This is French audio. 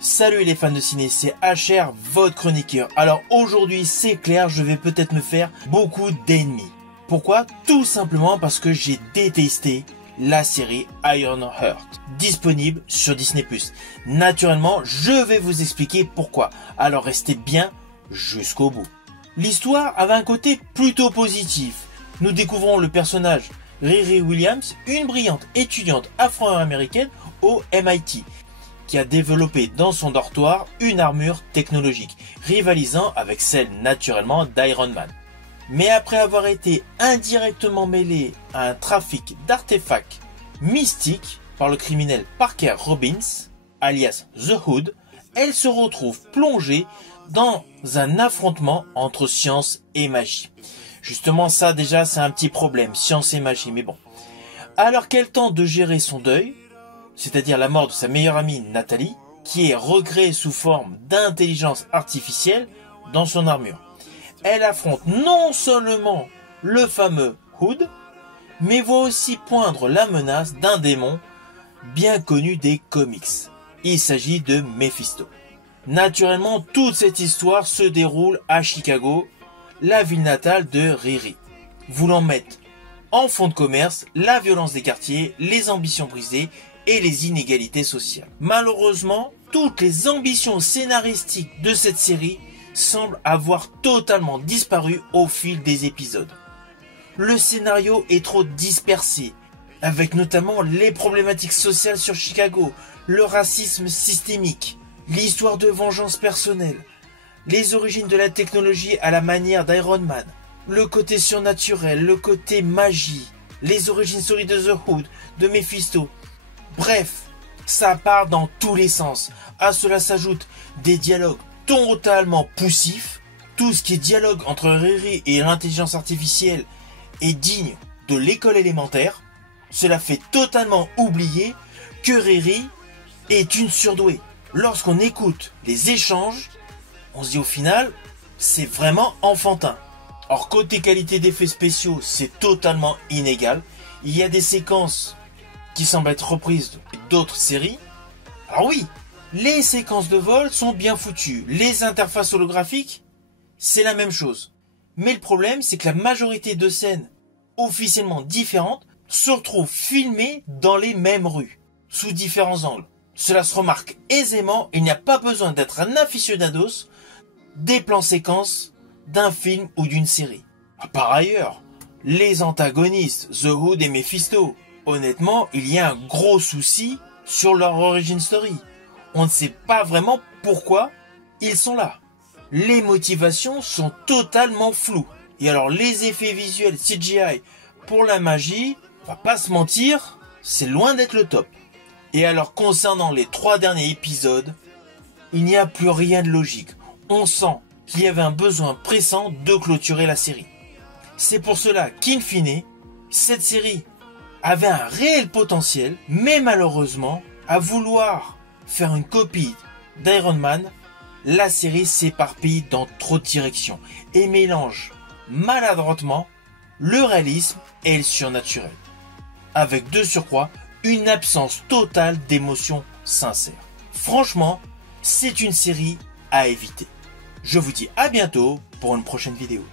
Salut les fans de ciné, c'est HR, votre chroniqueur. Alors aujourd'hui, c'est clair, je vais peut-être me faire beaucoup d'ennemis. Pourquoi? Tout simplement parce que j'ai détesté la série Ironheart, disponible sur Disney+. Naturellement, je vais vous expliquer pourquoi. Alors restez bien jusqu'au bout. L'histoire avait un côté plutôt positif. Nous découvrons le personnage Riri Williams, une brillante étudiante afro-américaine au MIT, qui a développé dans son dortoir une armure technologique, rivalisant avec celle naturellement d'Iron Man. Mais après avoir été indirectement mêlée à un trafic d'artefacts mystiques par le criminel Parker Robbins, alias The Hood, elle se retrouve plongée dans un affrontement entre science et magie. Justement, ça déjà c'est un petit problème, science et magie, mais bon. Alors qu'elle tente de gérer son deuil, c'est-à-dire la mort de sa meilleure amie Nathalie, qui est recréée sous forme d'intelligence artificielle dans son armure. Elle affronte non seulement le fameux Hood, mais voit aussi poindre la menace d'un démon bien connu des comics. Il s'agit de Mephisto. Naturellement, toute cette histoire se déroule à Chicago, la ville natale de Riri, voulant mettre en fond de commerce la violence des quartiers, les ambitions brisées et les inégalités sociales. Malheureusement, toutes les ambitions scénaristiques de cette série semblent avoir totalement disparu au fil des épisodes. Le scénario est trop dispersé, avec notamment les problématiques sociales sur Chicago, le racisme systémique, l'histoire de vengeance personnelle, les origines de la technologie à la manière d'Iron Man, le côté surnaturel, le côté magie, les origines story de The Hood, de Mephisto. Bref, ça part dans tous les sens. À cela s'ajoutent des dialogues totalement poussifs. Tout ce qui est dialogue entre Riri et l'intelligence artificielle est digne de l'école élémentaire. Cela fait totalement oublier que Riri est une surdouée. Lorsqu'on écoute les échanges, on se dit au final, c'est vraiment enfantin. Or, côté qualité d'effets spéciaux, c'est totalement inégal. Il y a des séquences qui semblent être reprises d'autres séries. Alors oui, les séquences de vol sont bien foutues. Les interfaces holographiques, c'est la même chose. Mais le problème, c'est que la majorité de scènes officiellement différentes se retrouvent filmées dans les mêmes rues, sous différents angles. Cela se remarque aisément, il n'y a pas besoin d'être un aficionados des plans séquences d'un film ou d'une série. Par ailleurs, les antagonistes, The Hood et Mephisto, honnêtement, il y a un gros souci sur leur origin story. On ne sait pas vraiment pourquoi ils sont là. Les motivations sont totalement floues. Et alors les effets visuels CGI pour la magie, on va pas se mentir, c'est loin d'être le top. Et alors concernant les 3 derniers épisodes, il n'y a plus rien de logique. On sent qu'il y avait un besoin pressant de clôturer la série. C'est pour cela qu'in fine, cette série avait un réel potentiel, mais malheureusement, à vouloir faire une copie d'Iron Man, la série s'éparpille dans trop de directions et mélange maladroitement le réalisme et le surnaturel, avec de surcroît une absence totale d'émotions sincères. Franchement, c'est une série à éviter. Je vous dis à bientôt pour une prochaine vidéo.